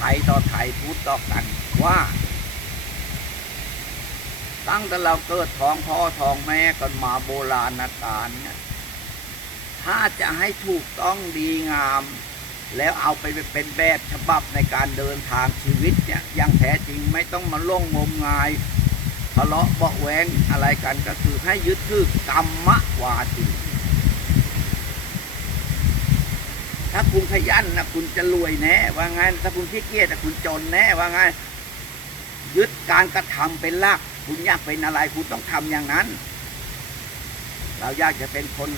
ไทยต่อไทยพูดต่อกันว่า ตั้งแต่เราเกิดท้องพ่อท้องแม่กันมาโบราณการเนี่ยถ้าจะให้ถูกต้องดีงาม แล้วเอาไปเป็นแบบฉบับในการเดินทางชีวิตเนี่ยอยังแท้จริงไม่ต้องมาล่งงมงายทะเลาะเบาะแวงอะไรกันก็คือให้ยึดถือกรรมวาที ถ้าคุณขยันนะคุณจะรวยแน่ว่างไงถ้าคุณขี้เกียจนะคุณจนแน่ว่างไงยึดการกระทำเป็นหลัก คุณอยากเป็นอะไรคุณต้องทำอย่างนั้น เราอยากจะเป็นคน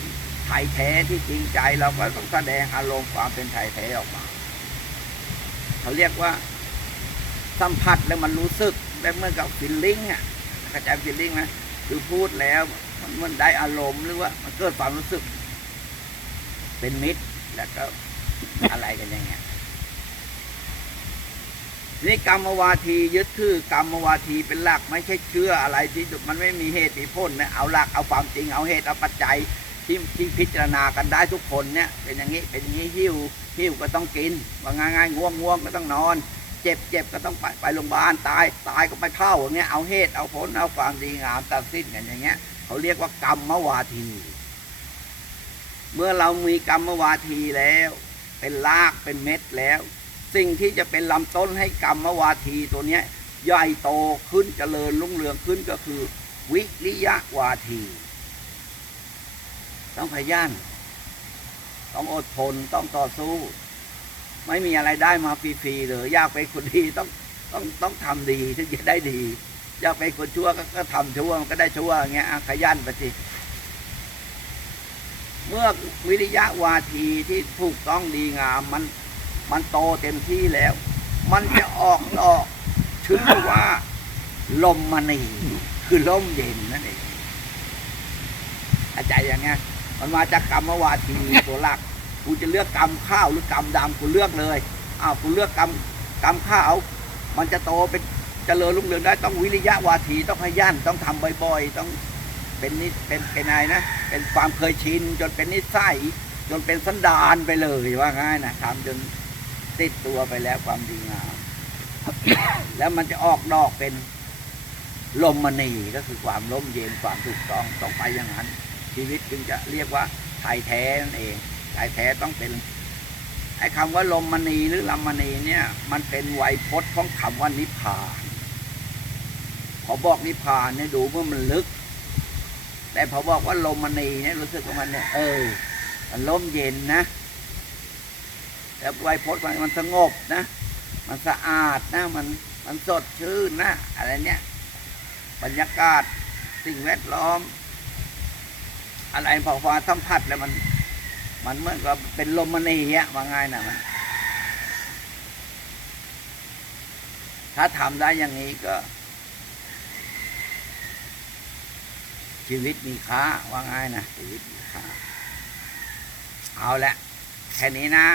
ไทยแท้ที่จริงใจเราก็ต้องแสดงอารมณ์ความเป็นไทยแท้ออกมาเขาเรียกว่าสัมผัสแล้วมันรู้สึกได้เหมือนกับฟิลลิ่งอะเข้าใจฟิลลิ่งไหมคือพูดแล้วมันมันได้อารมณ์หรือว่า มันเกิดความรู้สึก เป็นมิตร แล้วก็อะไรกันอย่างเงี้ยนี่กรรมวาทียึดถือกรรมวาทีเป็นหลัก ไม่ใช่เชื่ออะไรที่มันไม่มีเหตุมีผลนะเอาหลักเอาความจริงเอาเหตุเอาปัจจัยที่ที่พิจารณากันได้ทุกคนเนี่ย เป็นอย่างนี้เป็นอย่างนี้หิวหิวก็ต้องกินว่าง่ายๆง่วงง่วงก็ต้องนอน เจ็บเจ็บก็ต้องไปไปโรงพยาบาลตายตายก็ไปเข้าอย่างเงี้ยเอาเหตุเอาผลเอาความดีงามตัดสิ้นกันอย่างเงี้ยเขาเรียกว่ากรรมวาที เมื่อเรามีกรรมวาทีแล้ว เป็นรากเป็นเม็ดแล้ว สิ่งที่จะเป็นลำต้นให้กรรมวาทีตัวนี้ยใหญ่โตขึ้นเจริญรุ่งเรืองขึ้นก็คือ วิริยะวาที ต้องขยันต้องอดทนต้องต่อสู้ ไม่มีอะไรได้มาฟรีๆเลยอยากเป็นคนดีต้องต้องต้องทำดีถึงจะได้ดี อยากเป็นคนชั่วก็ก็ทำชั่วมันก็ได้ชั่วอย่างเงี้ยขยันไปสิ เมื่อวิริยะวาทีที่ถูกต้องดีงามมันมันโตเต็มที่แล้ว มันจะออกดอกชื่อว่าลมมณีคือลมเย็นนั่นเองอาจารย์อย่างเงี้ยมันมาจากกรรมวาทีตัวหลักกูจะเลือกกรรมข้าวหรือกรรมดำกูเลือกเลยอ้าวกูเลือกกรรมกรรมข้าว มันจะโตเป็นเจริญรุ่งเรืองได้ต้องวิริยะวาทีต้องขยันต้องทำบ่อยๆ ต้อง เป็นนิสเป็นเป็นไรนะ เป็นความเคยชินจนเป็นนิสัยจนเป็นสันดานไปเลยว่าง่ายนะทำจนติดตัวไปแล้วความดีงาม แล้วมันจะออกดอกเป็นลมมณีก็คือความร่มเย็นความถูกต้องต้องไปอย่างนั้น ชีวิตจึงจะเรียกว่าไทยแท้นั่นเองไทยแท้ต้องเป็นไอ้คำว่าลมมณีหรือลำมณีเนี่ย มันเป็นไวยพจน์ของคำว่านิพพานพอบอกนิพพานเนี่ยดูเมื่อมันลึก แต่พอบอกว่าลมมณีเนี่ยรู้สึกว่ามันเนี่ยเออมันลมเย็นนะแต่ไวยพจน์มันมันสงบนะ มันสะอาดนะ มันมันสดชื่นนะ อะไรเนี่ยบรรยากาศสิ่งแวดล้อม อะไรพอฟ้าสัมผัสแล้วมัน มันเหมือนกับเป็นลมมณีเงี้ยว่าง่ายนะมันถ้าทำได้อย่างนี้ก็ ชีวิตมีค่าว่าง่ายนะชีวิตมีค่าเอาละแค่นี้นะ